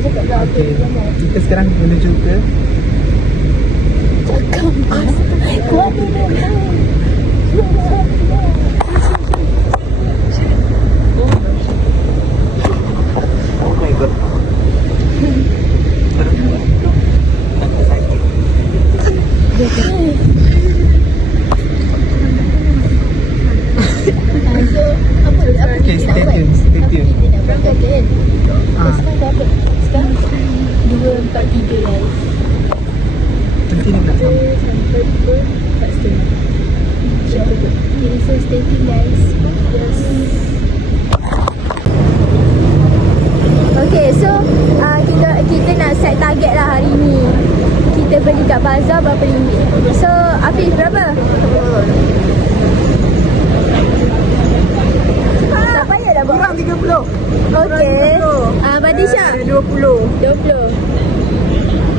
cakap dah apa Okay. lama. Kita sekarang menuju ke Cakap mas. Kuat ni dah. Oh my god. Aku sakit. So apa Okay, kita stay nak buat? tune, stay Apa tune. kita nak buat kan? Ah. Sekarang dah apa? Sekarang 2, 4, 3 guys. Nanti nak sama. Sampai pukul 4.30. Okay, so stay tuned guys. Yes. Okay, so kita nak set target lah hari ni. Kita beli kat bazar berapa ringgit. So, Hafiz berapa? Tak payah dah buat. Kurang 30. Okay. Badisha? 20. 20.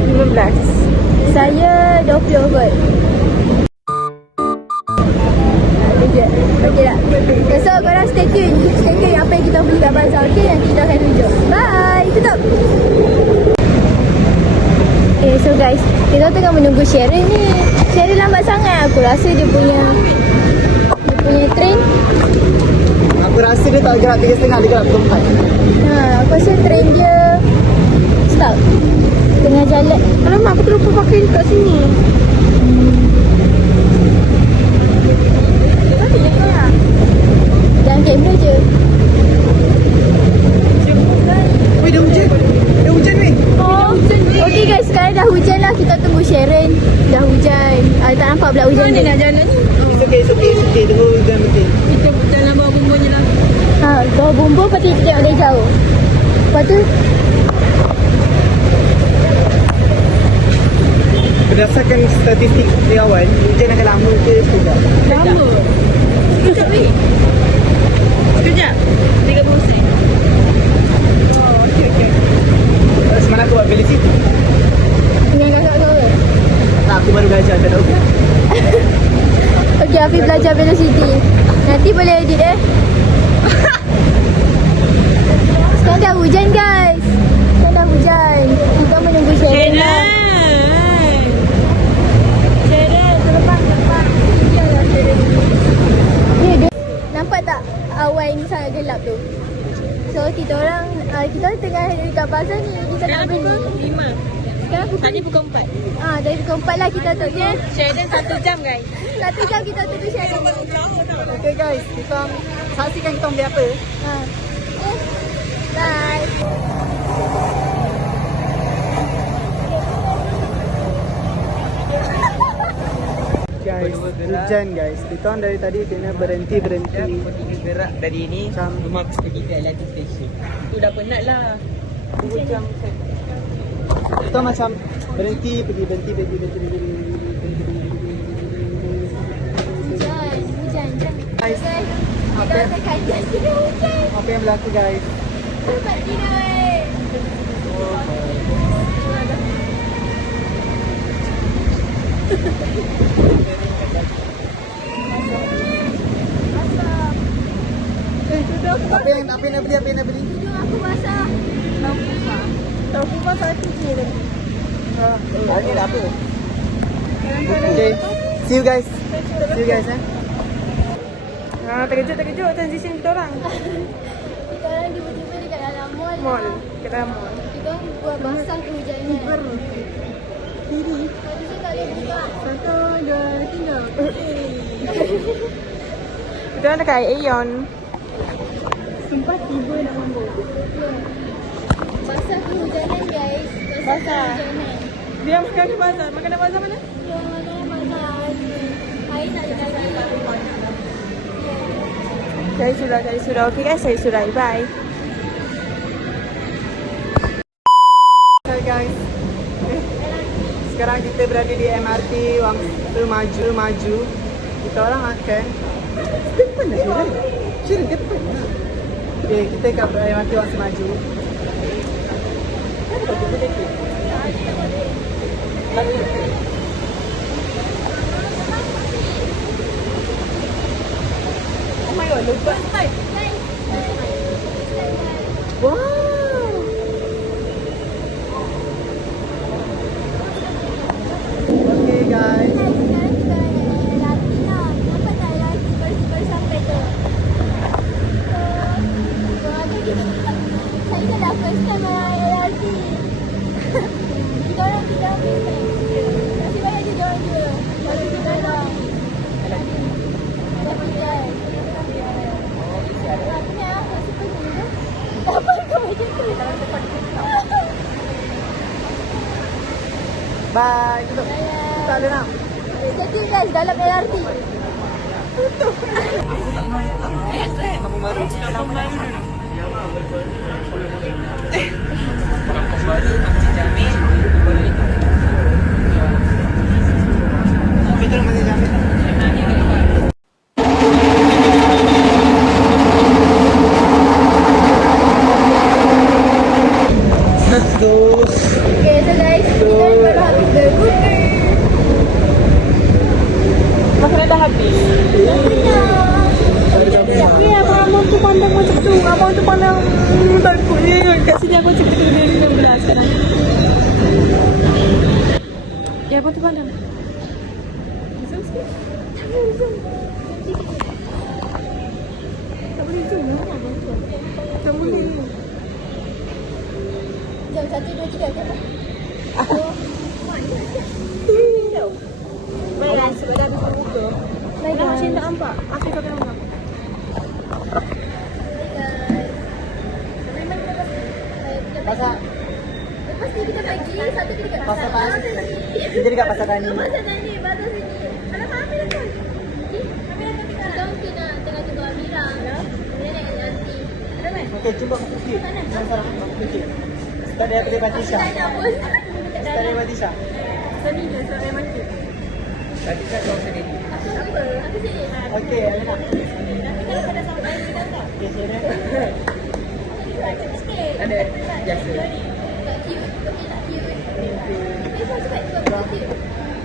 15. Saya 20 kot. Okay tak? Okay, so korang stay tune. Stay tune apa yang kita beli kat bazar. Okay, nanti kita akan tunjuk. Bye. Tutup. Okay, so guys, kita tengah menunggu Sharon ni. Sharon lambat sangat. Aku rasa dia punya train. Aku rasa dia tak gerak 3.30, dia gerak 4. Aku rasa train dia stuck tengah jalan. Alamak, aku terlupa pakai kat sini. Jangan kamera je. Weh, dah hujan. Dah hujan weh. Okay guys, sekarang dah hujan lah. Kita tunggu Sharon. Dah hujan. Tak nampak pula hujan Mana ni. nak jalan ni? It's okay. Tunggu hujan betul. Kita jalan bawah bumbunya lah. Bawa bumbu, lepas tu kita tengok dari jauh. Lepas tu Berdasarkan statistik di awal, hujan akan lama ke sekejap? Lama. Sekejap weh. Sekejap. 30 sen. Oh, okay. Semalam aku buat velocity. dengan kakak kau ke? Tak, aku baru belajar, tak tahu. Okay, Hafiz belajar velocity. Nanti boleh edit Sekarang dah hujan guys. Sekarang dah hujan. Kita menunggu Sharon lah. Nampak tak awan sangat gelap tu? So kita orang tengah dekat bazar ni. Kita nak beli. 5. Sekarang pukul Tadi pukul 4. dari pukul 4 lah kita tunggu. Sharon 1 jam guys. 1 jam kita tunggu Sharon. Okay guys, kita saksikan kita beli apa. Bye. Guys, hujan guys. Kita orang dari tadi kena berhenti. Gerak dari ni Macam rumah aku pergi ke LRT station. Tu dah penat lah. Hujan. Kita macam berhenti. Hujan. Guys, Kita akan kajian kita hujan. apa yang berlaku guys? Tak kira Apa yang nak beli? hidung aku basah. Tahu kupas satu je lagi. Ini dah apa? Okay, see you guys Terkejut transition kita orang. Kita orang tiba-tiba dekat dalam mall. Mall. Kat dalam mall. Kita orang buat basah kehujanan. Kiri. Tadi saya tak boleh buka. 1, 2, 3. Kita orang dekat Aeon. Sempat tiba nak mampu. Basah kehujanan guys. Basah. Kehujanan. Dia makan ke bazar? Makanan bazar mana? Yang mana basah. Air tak ada lagi. Saya sudah. Okay guys, saya sudah. Bye. Hai guys. Sekarang kita berada di MRT Wangsa Maju. Kita orang akan depan lah Shirin depan lah. Okay, kita kat MRT Wangsa Maju. Oh my god, lupa. Wow. Ini dah first time naik LRT. Kita orang tidak habis naik. Nasib baik dia orang dua. Kalau kita orang. Dah hujan. Aku suka ni. Apa kau macam tu? Bye. Tutup. Tak ada nak. Jadi guys, dalam LRT. Kampung baru. Betul Masjid Jamin. Okay, so guys, kita baru habis berbuka. Makanan dah habis. Ya, abang tu pandang macam tu. Abang tu pandang takut je. Kat sini aku cakap dia 15 sekarang. Ya, abang tu pandang. Zoom sikit. Tak boleh zoom lah abang tu. Tak boleh. Jom, 1, 2, 3. Baiklah, sebab dah habis buka. Bye Dah macam guys. tak nampak. Aku tak nampak. Pasal Lepas ni kita pergi, satu kita dekat Pasar pasar. Tani. Kita dekat Pasar Tani. Pasar Tani, pasar sini. Alamak, Amir dah pun. Amir dah tinggal. Kita mungkin nak tengah tunggu Amira. Kemudian naik nanti. Ada kan? Okey, cuba okey. Salah. Okey. Start daripada Batisha. Tak nak pun. Start daripada Batisha. Sini je, sebab memang cute. Batisha kau sendiri. Aku apa? Aku sini. Okey, Alina. Nanti kalau pada sampai sini dah tak? Okey, sini. Sikit. Ada biasa. Tak cute. Okey, tak cute. Tapi saya suka buat cute.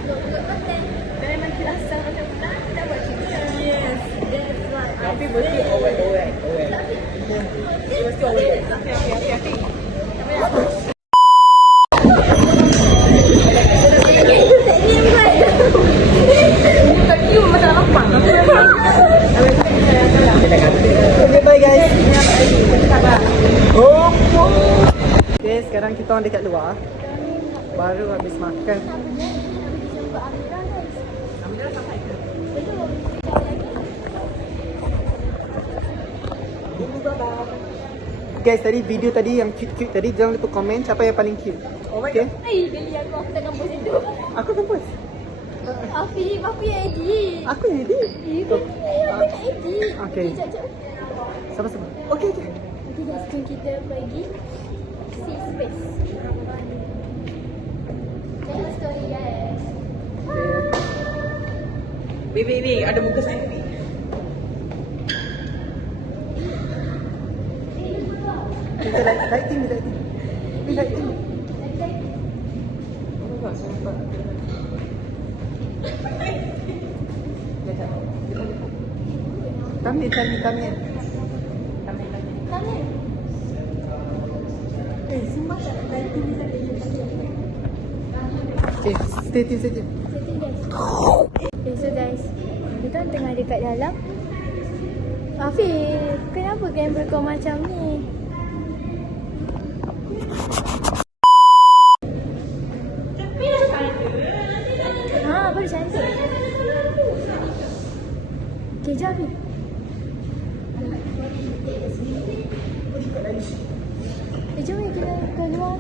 Buat konten. Dan memang cute asal macam kita buat cute. Yes, that's right. Tapi mesti awet. Mesti awet. Okey. Okay, bye guys. Oh. Okay, sekarang kita orang dekat luar. Baru habis makan. Guys, tadi video tadi yang cute-cute tadi, jangan lupa komen siapa yang paling cute. Okay? Hei, beli aku tak kampus itu. Aku kampus. Afif, aku yang edit. Aku yang edit. Aku nak edit. Okay. Jap. Sama-sama. Okay. Okay guys, jom kita pergi see space. Tengok story guys. Baby, ada muka selfie. Kita lighting. Lighting. Oh my god, saya nampak. Thumbnail. Tangan. Okay, stay tune. Setting guys. Okay, so guys, kita tengah dekat dalam. Afif, kenapa gambar kau macam ni? Baru cantik. Okay, jom Afif. Jom kita keluar.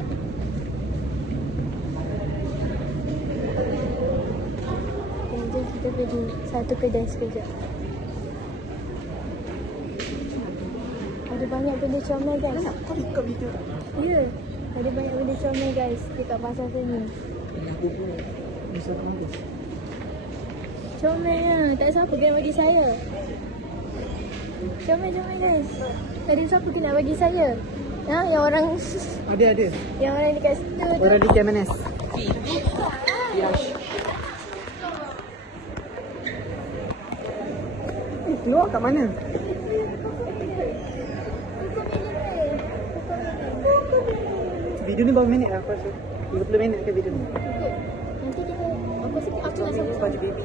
Okay, jom kita pergi satu kedai sekejap. Ada banyak benda comel guys. Kau record video tak? Ya, ada banyak benda comel guys dekat pasar sini. Comelnya, tak siapa kena bagi saya. Comel guys. Tadi siapa kena bagi saya? Ha, yang orang Ada. yang orang dekat situ tu. Orang di KMNS. Keluar kat mana? Video ni berapa minit aku rasa? 30 minit ke video ni? Okay. Nanti kita aku nak sama. Baju baby.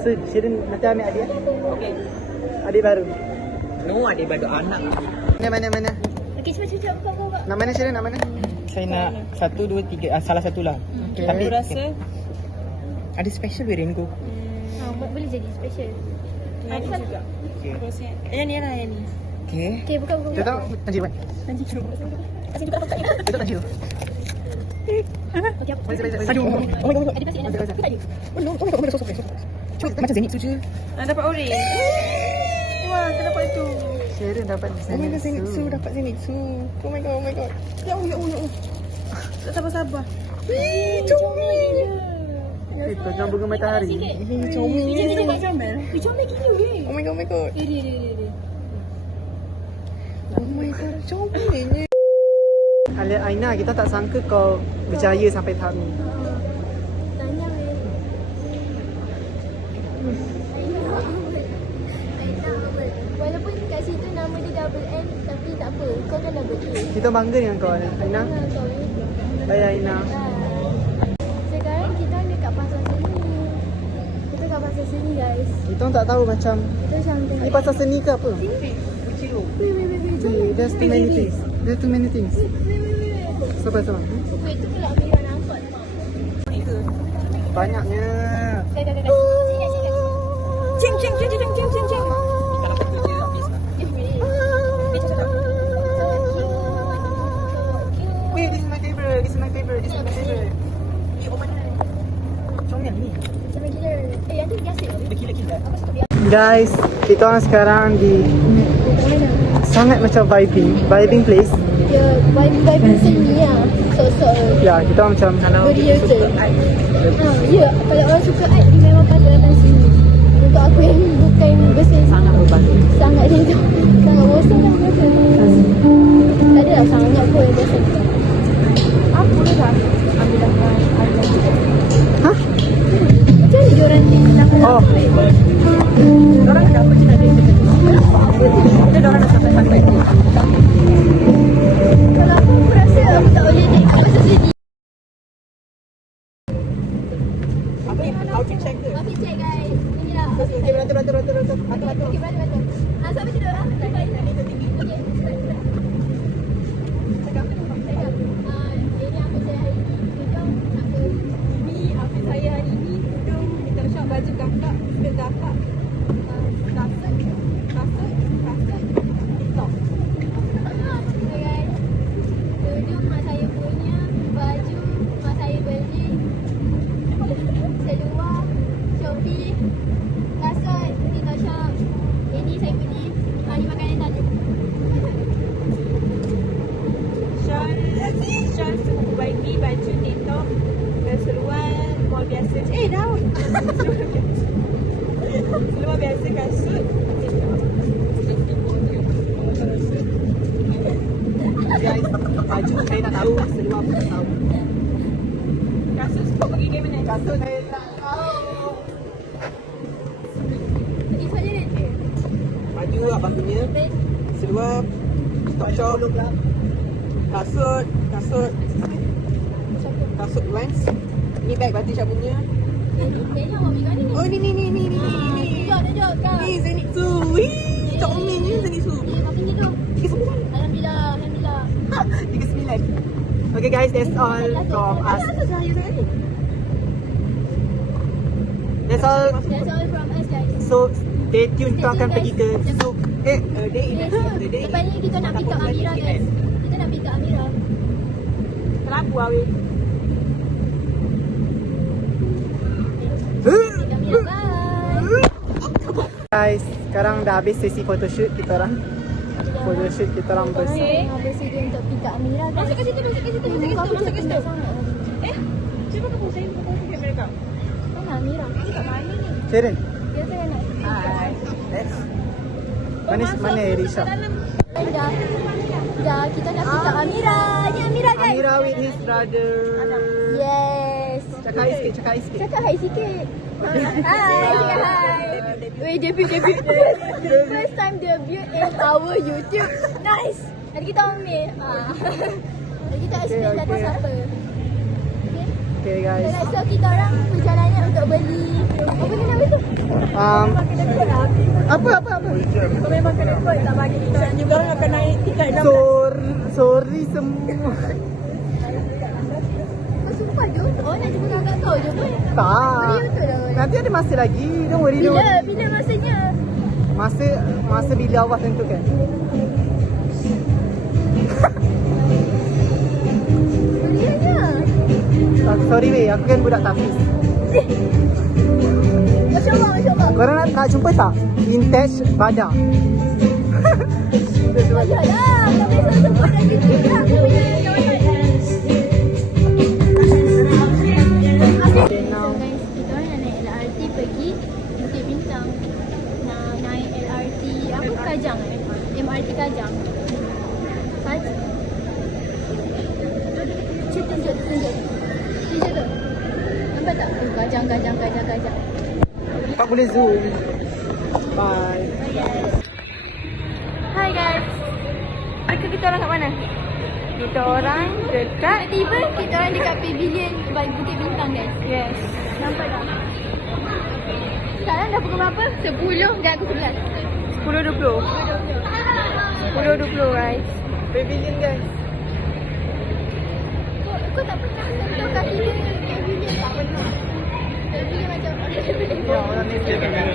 So, Shirin nanti ambil adik? Okay. Adik baru? No, adik-beradik anak. Mana? Okey, cepat buka. Nak mana Syirah? Nak mana? Saya nak 1, 2, 3. Salah satu lah. Okay. Tapi Rasa ada special with Rengo. Boleh jadi special. ada juga. Okay. Yang ni lah, yang ni. Okay. Okey, buka. Kita tahu Tanjir buat. Nanti cuba. Kasih juga buka. Kita Tanjir. Okey, apa? Aduh. Oh my god. Ada pasal nak. Buka dia. Oh my god. Cuba macam Zenith tu je. Dapat orange. Wah, kita dapat itu. Syirah dapat Oh my god, Zenitsu. Dapat Zenitsu. Oh my god. Ya Allah. Tak sabar-sabar. Itu jam bunga matahari. Comel. Comel. Comel gila weh. Oh my god. Dia. Oh my god. Comelnya. Alia Aina, kita tak sangka kau berjaya sampai tahap ni. Tanya weh. Walaupun kat situ nama dia double N, tapi tak apa. Kau kan double A. Kita bangga dengan kau Aina. Kau weh. Hai Aina. Sekarang kita dekat pasar seni. Kita kat pasar seni guys. Kita orang tak tahu macam Kita macam ni tengok. pasal seni ke apa? Wait. There's too many things. There's too many things. Sabar. Wait, tu pula Amira nampak. Banyaknya. Dah. Cing. Kalau betul je habis lah. Wait, this is my favorite. Comel ni. Sampai gila. Nanti biasa. Dia gila-gila. Apa satu biasa? Guys, kita orang sekarang di sangat macam vibing place. Ya, vibing seni lah. Sok-sok. Ya, kita orang macam Beria je. Ya, kalau orang suka art, dia memang patut datang sini. Untuk aku yang bukan berseni. Sangat berbalik. Sangat dia tu. Sangat bosan lah biasa. Tak adalah sangat pun biasa. Apa dah? Ambil dah. Hah? Macam mana diorang ni? Oh. Orang ada apa je nak dia. Dia orang dah sampai. Kalau aku rasa aku tak boleh naik kat pasar seni. Apa ni? Outfit check ke? Okey, check guys. Ini lah. Okay, beratur. Okey, beratur. Sampai tidur lah. Sampai tinggi. Okey. Cakap. Ini apa saya hari ni. Kita apa? Ini apa saya hari ni. Tudung. Kita shop baju kakak. Skirt kakak. Kasut. Top. Okay guys. Tudung mak saya punya. Baju mak saya beli. Seluar. Shopee. Kasut. TikTok shop. Ini saya beli. Ni makanan tadi. Shawl suku baiki, baju TikTok dan seluar mall biasa. Daun. Seluar biasa, kasut. Guys, baju saya tak tahu, seluar pun tak tahu. Kasut suka pergi game mana? Kasut saya tak tahu. Pergi sebab dia ni. Baju abang punya. Seluar. Top shop. Kasut Vans. Ni bag batik Syah punya. Ni awak ambil kat ni. Oh ni. Tunjuk kau. Ni Zenitsu. Wih, comelnya Zenitsu. Makan gitu. Alhamdulillah. 39. Okay guys, that's all from us. That's all. That's all from us guys. So, stay tuned. Kita akan pergi ke Zouk. Lepas ni kita nak pick up Amira guys. Kita nak pick up Amira. Kelabu awet. Pick up Amira. Bye. Guys, sekarang dah habis sesi photoshoot kita orang. Photoshoot kita orang bersama. Kita bersedia untuk pick up Amira guys. Masuk ke situ. Aku Masuk ke situ. sangat. Cuba kau saya buka kamera kau. Mana Amira? Kat mana ni? Sharon, Dia tengah nak. Hi. mana Erisha? Dah kita nak pick up Amira. Ni Amira guys. Amira with his brother. Yes. Cakap hi sikit. Cakap hi sikit. Hi. Cakap hi. Wait, debut. First time debut in our YouTube. Nice. Nanti kita ambil. Nanti kita explain tadi siapa. Okay. Okay guys. So kita orang perjalannya untuk beli apa ni nama tu? Apa? Kau memang kena ikut tak bagi kita. Juga orang akan naik tiket 16. Sorry semua. Kau sumpah je. Oh nak jumpa kakak kau je pun. Tak. Beli betul lah. Nanti ada masa lagi. Don't worry. Bila masanya? Masa bila Allah tentukan. Beli aja. Sorry weh, aku kan budak Tafiz. Masya Allah. Korang nak jumpa tak? Vintage Badak. Ayalah, kau besok sebut dah gitu lah. Aku punya kawan-kawan. So guys, kita orang nak naik LRT pergi Bukit Bintang. Nak naik LRT apa Kajang MRT Kajang. Tunjuk tu. Nampak tak? Oh, Kajang. Tak boleh zoom. Bye. Hai guys. Kita orang kat mana? Kita orang dekat. Tiba kita orang dekat pavilion Bukit Bintang guys. Yes. Nampak tak? Sekarang dah pukul berapa? 10 dan aku 11. 10.20 guys. Pavilion guys. Kau tak pernah sentuh kaki dia pavilion tak pernah. Pavilion macam Ya, orang ni dia Ya.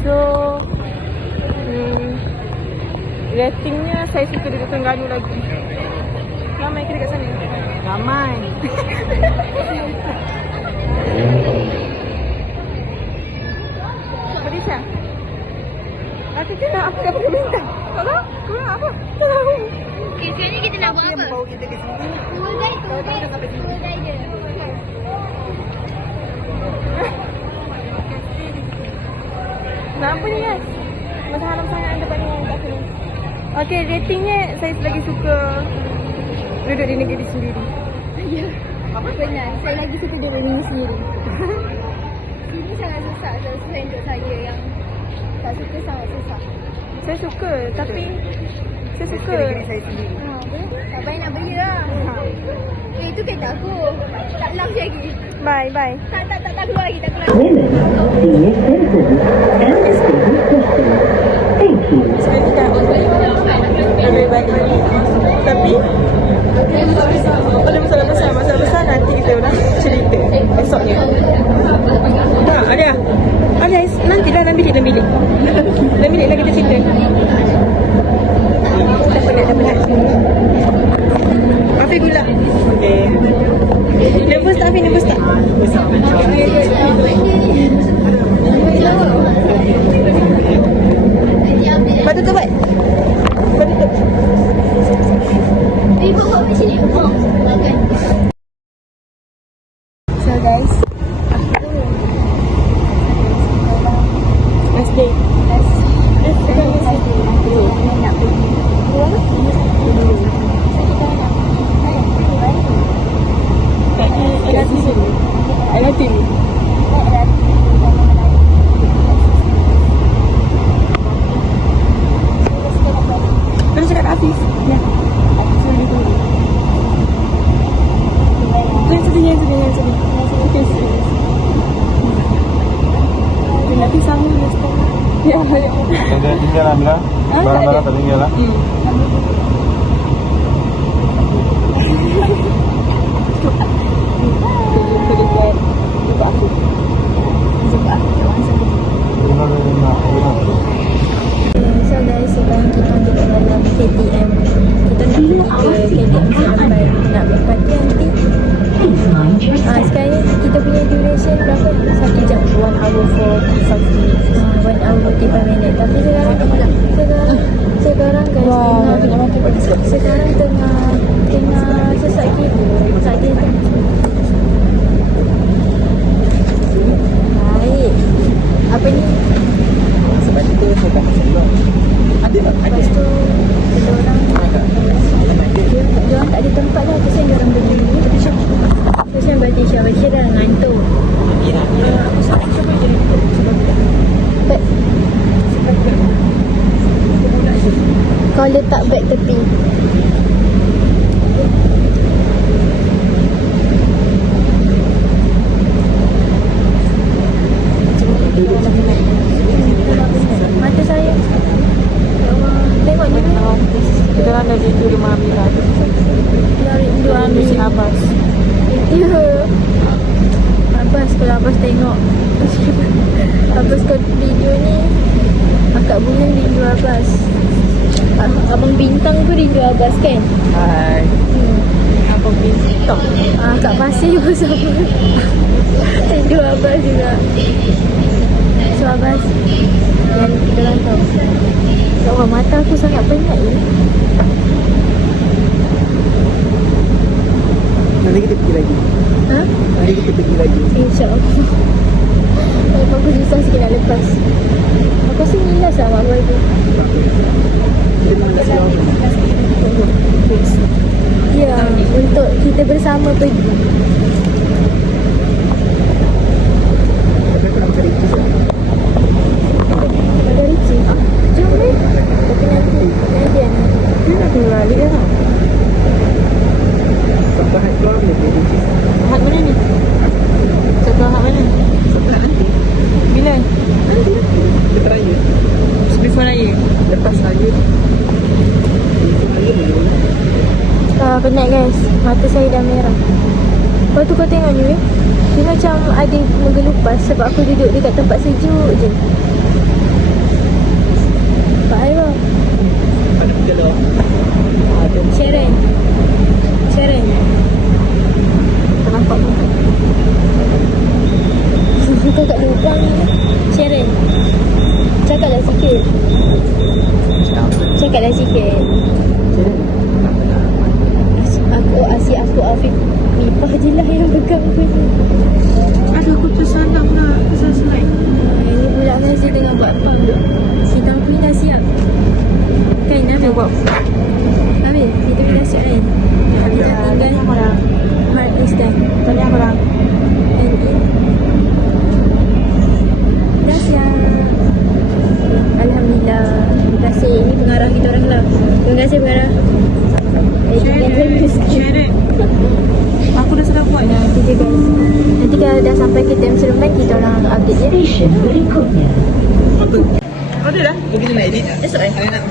So ratingnya saya suka duduk Terengganu lagi. Ramai ke dekat sana? Ramai. Apa dia siap? Aku kena apa kat Bukit Bintang? Tak tahu? Kurang apa? Tak tahu. Okay, sekarang ni kita nak buat Apa yang apa? bawa kita ke sini? Tour guide je. Nampak ni guys? Masa haram sangat depan ni kat sini. Okay, ratingnya saya lagi suka duduk di negeri sendiri. Ya. Benar, saya lagi suka dia bernyanyi sendiri. Ini sangat susah. So, untuk saya yang tak suka sangat susah. Saya suka, tapi saya suka. Negeri saya sendiri. Tak payah nak beli lah. Itu kereta aku. Tak launch lagi. Bye. Tak keluar lagi. Sekali kita everybody. Tapi pada masalah besar nanti kita orang cerita esoknya. Ada nantilah dalam bilik. Dalam bilik lah kita cerita. Dah penat. Afi gula. Okay. Nervous tak Afi? Nervous tak? Batu tu buat. Ibu buat di sini. Okay. So guys, last day. LRT. Terus cakap Hafiz. Ya. Yang sedih. Okay, serius. Nanti sama dia cakap. Ya. Tak tinggal lah Mila. Barang-barang tak tinggal lah. Dekat jumpa aku. So guys, sekarang kita dekat dalam KTM. Kita nak pergi ke KTM sampai nak berpati nanti. Sekarang kita punya duration berapa? 1 jam. 1 hour 45 minutes. 1 hour 45 minutes. Tapi sekarang guys, sekarang tengah sesak gila. Tak ada tak. Baik. Apa ni? Sebab itu saya tak sebab. Ada tak? Lepas tu dia orang tak ada tempat lah. Kesian dia orang berdiri. Kesian Batisha dah ngantuk. Aku sakit cuba je. Sebab Kau letak beg tepi. Mata saya. Ya Allah. Tengok ni. Kita orang dah rindu rumah Amira. Ya rindu Amin. Si Abbas. Ya. Abbas, kalau Abbas tengok Abbas kat video ni, Akak Bunga rindu Abbas. Abang Bintang pun rindu Abbas kan? Hai. Abang Bintang. Kak Pasir pun sama. Rindu Abbas juga. So Abbas, yang kita orang tahu. Ya Allah, mata aku sangat penat ni. Nanti kita pergi lagi. Ha? Nanti kita pergi lagi. InsyaAllah. Memang aku susah sikit nak lepas. Aku rasa nilas lah mak bagi. Kita nak nasi orang. Ya, untuk kita bersama pergi. Tapi aku nak makan itu je. Ada Ricci. Jom ni. Tapi nanti kan. Dia nak keluar balik kan? Sampai hari keluar boleh pergi itu. Hat mana ni? Sekolah hat mana? Sampai nanti. Bila? Nanti lah. Kita raya. Before raya? Lepas raya. Lepas raya boleh. Penat guys. Mata saya dah merah. Lepas tu kau tengok ni. Dia macam ada menggelupas sebab aku duduk dekat tempat sejuk je. Pak Aira. Ada berjalan. Ada. Sharon. Sharon. Kenapa tu? Kau kat lubang ni. Sharon. Cakaplah sikit. Cakaplah sikit. Asyik aku Afiq Mipah je lah yang pegang aku ni. Aduh, aku tersalah pula. Selesai. Ini pula guys, dia tengah buat apa? Kita aku ni dah siap. Kan Nabil? Kita buat. Nabil, kita ni dah siap kan? Kita tinggal hard disk dah. Tanya apa orang? And in. Dah siap. Alhamdulillah. Terima kasih. Ini pengarah kita orang lah. Terima kasih pengarah. Sharon. Aku dah sedang buat dah. Nanti je guys. Nanti kalau dah sampai ke Time Seremban, kita orang update je. Ada dah. Kau bila nak edit tak? Esok eh? Saya nak.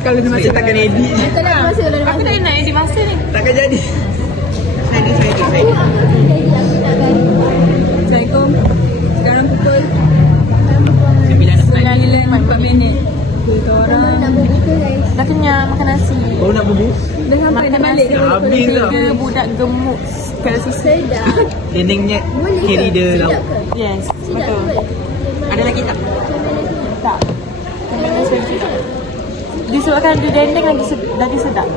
Kalau dia masih Takkan edit. Kita dah masa kalau Aku tak nak edit masa ni. Takkan jadi. Saya edit. Assalamualaikum. Sekarang pukul 9.44 minit. Kita orang nak berbuka guys. dah kenyang makan nasi. Kau nak bubuk? Dah sampai Makan dah balik. nasi. Habis dah. Tiga budak gemuk sekali sisi. Sedap. Dindingnya Boleh ke? kiri dia tau. Sedap ke? Yes, Sedap betul. ke? Ada lagi tak? Macam mana ni? Tak. Kamera nasi lagi sedap. Disebabkan dia dendeng lagi sedap.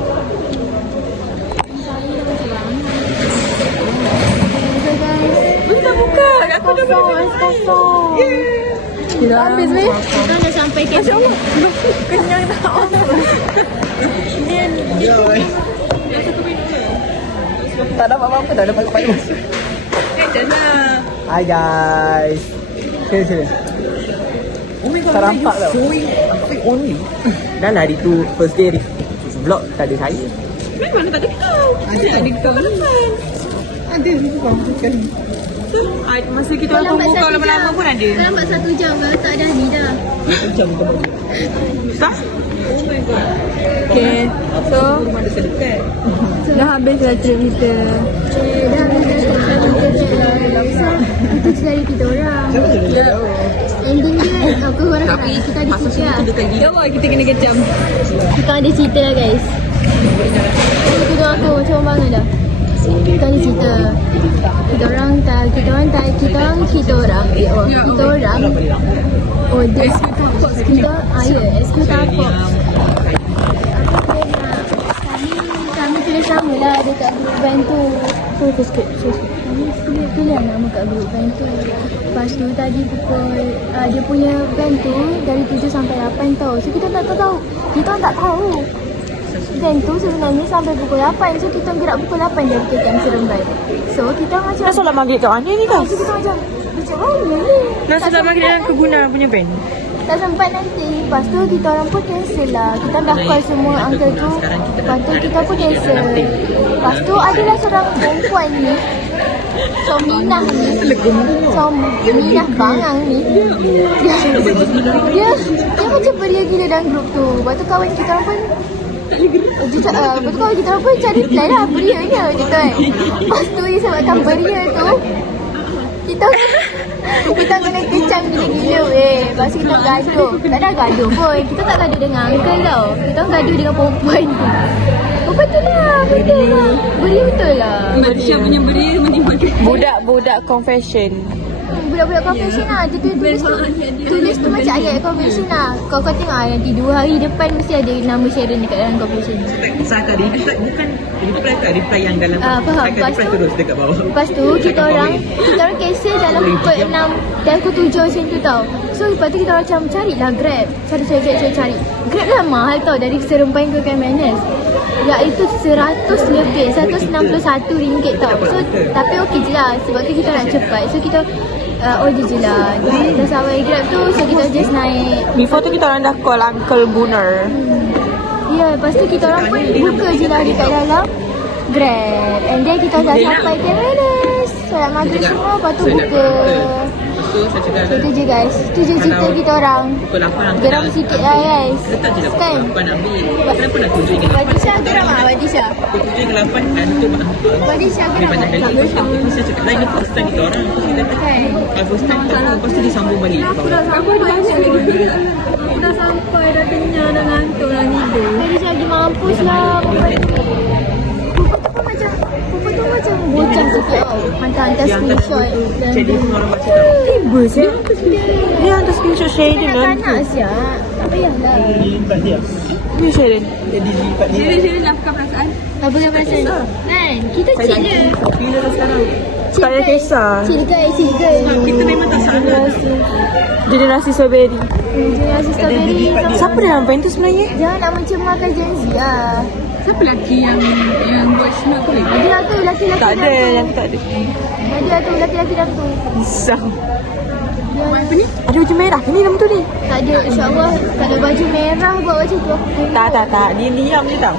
So guys, Kita buka. Aku dah boleh. kosong. Kita Habis ni. Kita dah sampai ke. kenyang tak. Tak dapat apa-apa, tak dapat panas. Hi guys. Sini. Oh my god. Tak nampak tau. Afiq only. Dah lah hari tu first day vlog tak ada saya. Memang tak ada kau. Ada kau kan. Ada bukan bukan. Masa kita orang tunggu kau lama-lama pun ada. Dah lambat 1 jam lah. Tak ada ni dah. Macam kau bagi. Tak? Oh my god. Okay. So, Rumah ada sedekat. dah habis lah cerita. Dah habis dah selesai. Itu cerita dari kita orang. Siapa je dia tahu. Ending dia aku orang kita ada cerita lah. Ya Allah, kita kena kecam. Kita ada cerita lah guys. Ini tudung aku macam orang bangun dah. Kita ada cerita. Kita orang. Oh dia kita SQ Talkbox. Kami tulis nama lah dekat group band tu. So kami tulis nama kat group band tu. Lepas tu tadi pukul dia punya band tu dari 7 sampai 8 tau. So kita tak tahu. Kita tak tahu. Band tu sebenarnya sampai pukul 8. So kita gerak pukul 8 dari Camp Seremban. So kita macam Solat maghrib kat mana ni kau? So kita macam mana ni? Solat maghrib dalam Keguna punya band. tak sempat nanti. Lepas tu kita orang pun cancel lah. Kita dah call semua uncle tu. Lepas tu kita pun cancel. Lepas tu adalah seorang perempuan ni. Minah ni. Minah bangang ni. Dia macam beria gila dalam grup tu. Lepas tu kawan kita orang pun betul kawan kita orang pun cari reply lah berianya je kan. Lepas tu disebabkan beria tu kita kena kecam gila-gila weh. Lepas tu kita gaduh. Tak ada gaduh pun. Kita tak gaduh dengan uncle tau. Kita gaduh dengan perempuan tu. Betul lah. Betul lah. Beria betul lah. Malaysia punya beria menimbulkan Budak-budak confession. Budak-budak confession lah. Dia tulis tu macam ayat confession lah. Kau tengok lah nanti 2 hari depan mesti ada nama Sharon dekat dalam confession. Saka dia bukan reply yang dalam faham. Lepas tu terus dekat bawah. Lepas tu kita orang cancel dalam pukul 6 dan pukul 7 macam tu tau. So lepas tu kita orang macam carilah Grab. Cari. Grab lah mahal tau dari Seremban ke Kemenes. Iaitu 100 lebih, 161 ringgit tau. So tapi okey je lah sebab tu kita nak cepat. So kita order je lah. Dah sampai Grab tu so kita just naik. Before tu kita orang dah call Uncle Buner. Ya, lepas tu kita orang pun buka je lah dekat dalam Grab. And then kita dah sampai Kemenes. Solat maghrib semua, lepas tu buka. So tu je guys. Tu je cerita kita orang. Geram sikit lah guys. Kan? Kenapa nak tujuh ni? Wadisha geram lah, Wadisha. Tujuh ke 8 dan tu Wadisha geram lah. Bisa cakap lain ni first time kita orang. Kan? First time tak tahu, lepas tu disambung balik. Aku dah sampai, dah kenyang, dah ngantuk, dah tidur. Wadisha lagi mampus lah. Pupu tu macam bocah sikit tau. Hantar screenshot. Jadi semua orang baca tak? Tiba je. Dia hantar screenshot Shaden Kanak-kanak siap. Tak payahlah. Ni Shaden. Jadi lipat dia. Jadi nafkah perasaan. Apa yang perasaan? Kan? Kita chill je. Bila dah sekarang? Saya kisah. Chill guys. Kita memang tak salah. Generasi strawberry. Generasi strawberry. Siapa dalam band tu sebenarnya? Jangan nak mencemarkan Gen Z lah. Siapa lelaki yang voice note tu? Ada lah tu lelaki-lelaki Tak ada, yang tu tak ada. Ada lah tu lelaki-lelaki dalam tu. Risau. Apa ni? Ada baju merah ke ni dalam tu ni? Tak ada, insyaAllah. Kalau baju merah buat macam tu aku tengok. Tak. Dia diam je tau.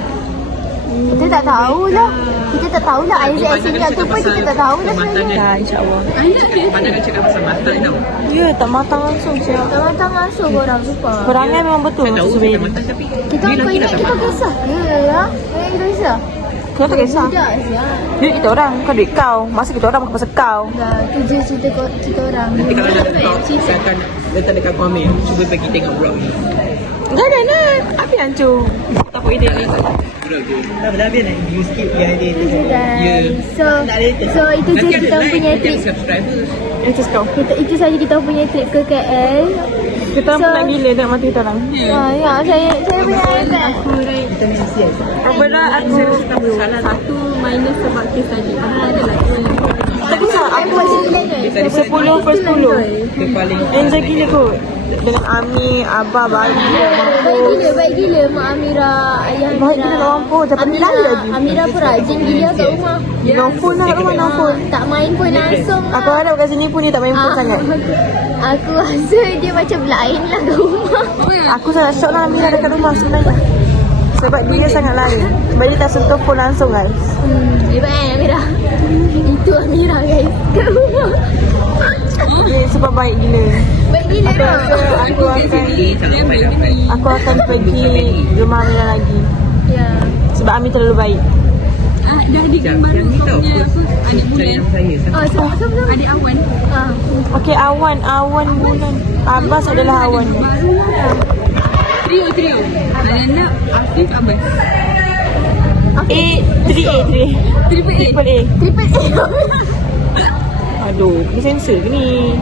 Kita tak tahulah. Kita tak tahulah Isaac sini ataupun kita tak tahulah sebenarnya. Dah, insyaAllah. Pandangan cakap pasal matang tau. Ya, tak matang langsung siap. Tak matang langsung korang sumpah. Perangai memang betul Tahu macam sampai strawberry. matang tapi Kita apa ingat kita kisah ke lah? Ingat kita kisah? Kau tak kisah. Budak siap. Duit kita orang, bukan duit kau. Masa kita orang bukan pasal kau. Dah, tu je cerita kita orang. nanti kalau dah kau akan letak dekat komen. Cuba pergi tengok vlog ni. Jangan nak. Api hancur. Tak apa ide ni. Dah biar nak you skip dia idea tu. Ya. So itu je kita punya trip. Subscriber. Itu kau. Itu saja kita punya trip ke KL. Kita orang pun nak gila tengok mata kita orang. Ya, saya punya iPad. Kita ni siap. Roberta aku Salah Satu minus sebab kes tadi. Ada lagi. tak kisah. Aku Kita 10 per 10. dia paling Enjoy gila kot. Dengan Ami, Abah, Bagi. Baik gila Mak Amira, Ayah Amira. Baik gila orang pun. Dapat nilai lagi. Amira pun rajin gila kat rumah. Nelfon lah kat rumah, nelfon. Tak main pun langsung Aku lah. harap kat sini pun dia tak main phone sangat. Aku rasa dia macam lain lah kat rumah. Aku sangat shock lah Amira dekat rumah sebenarnya. Sebab dia sangat lain. Sebab dia tak sentuh phone langsung guys. Hebat kan Amira? Itu Amira guys. Kat rumah. Dia sebab baik gila. Baik gila Aku tau. rasa aku akan pergi rumah Amira lagi. Ya. Sebab Ami terlalu baik. Dah adik baru kau punya apa? Adik bulan. Oh, sama-sama. Adik awan. Okey, Awan bulan. Abbas adalah Awan. Baru lah. Trio. Anak, Afif, Abbas. Triple A. Triple A. Aduh, ni sensor ke ni?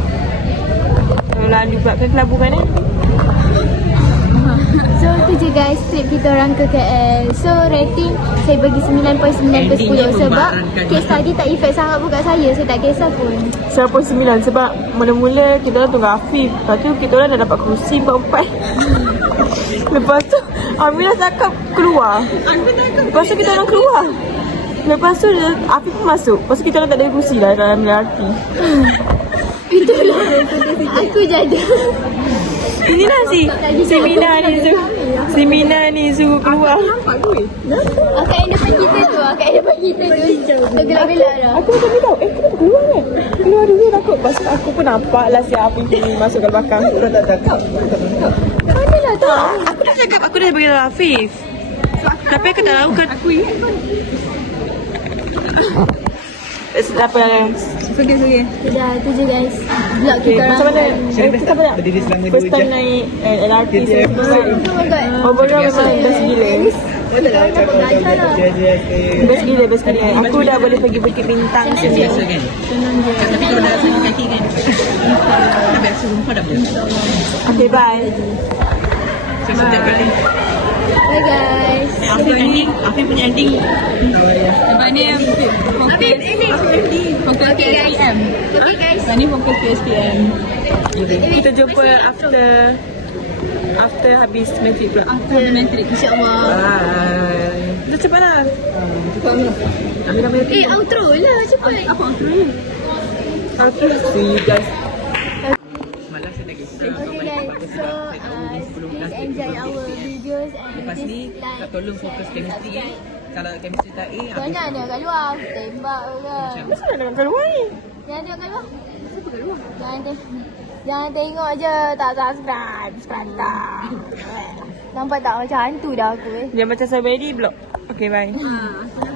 Kalau lalu buatkan kelaburan So tu je guys trip kita orang ke KL. So rating saya bagi 9.9 per 10 sebab case tadi tak efek sangat pun kat saya. Saya tak kisah pun. 9.9 sebab mula-mula kita orang tunggu Afif. Lepas tu kita orang dah dapat kerusi 4-4. Lepas tu Amira cakap keluar. Lepas tu kita orang keluar. Lepas tu Afif pun masuk. Lepas tu kita orang tak ada kerusi lah dalam LRT. Itulah aku jadi. Inilah si Mina ni suruh keluar. Akak yang depan kita tu. Tergelak-gelak dah. Aku macam ni tau. Kenapa keluar kan? Keluar dulu takut. Lepas tu aku pun nampak lah siapa ni masuk ke belakang. Tak cakap. Mana lah tu? Aku dah cakap aku dah bagi Afif. Tapi aku tak tahu kan. Aku ingat. Apa Sugih. Dah tu je guys. Vlog Okay, kita macam mana? Kita apa nak? Berdiri selama First 2 time jam. naik LRT. Dia- Oh my god. Overall memang best gila. Best gila. Aku dah boleh pergi Bukit Bintang sendiri. Senang je. Tapi kalau dah sakit kaki kan, dah biasa rumah dah boleh. Okay, bye. So, setiap kali. Bye guys. After ending, Afif punya ending. Lepas ni, Afif ending. Fokus PSPM. Okay guys. Lepas ni fokus PSPM. Kita jumpa after habis matrik pula. After the matric, insyaAllah. Bye. Dah cepat lah. Outro lah cepat. Apa outro ni? Okay, see you guys. Malas saya lagi. Okay guys. So please enjoy our videos and Lepas ni, tak tolong fokus chemistry eh. Kalau chemistry tak A, Afif Banyak ni kat luar. Tembak ke. Kenapa nak dengan keluar ni? Jangan tengok kat luar. Jangan tengok je. Tak subscribe. Subscribe tak. Nampak tak macam hantu dah aku Dia macam saya ready blog. Okay, bye.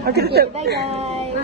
Okay, tutup. Bye guys.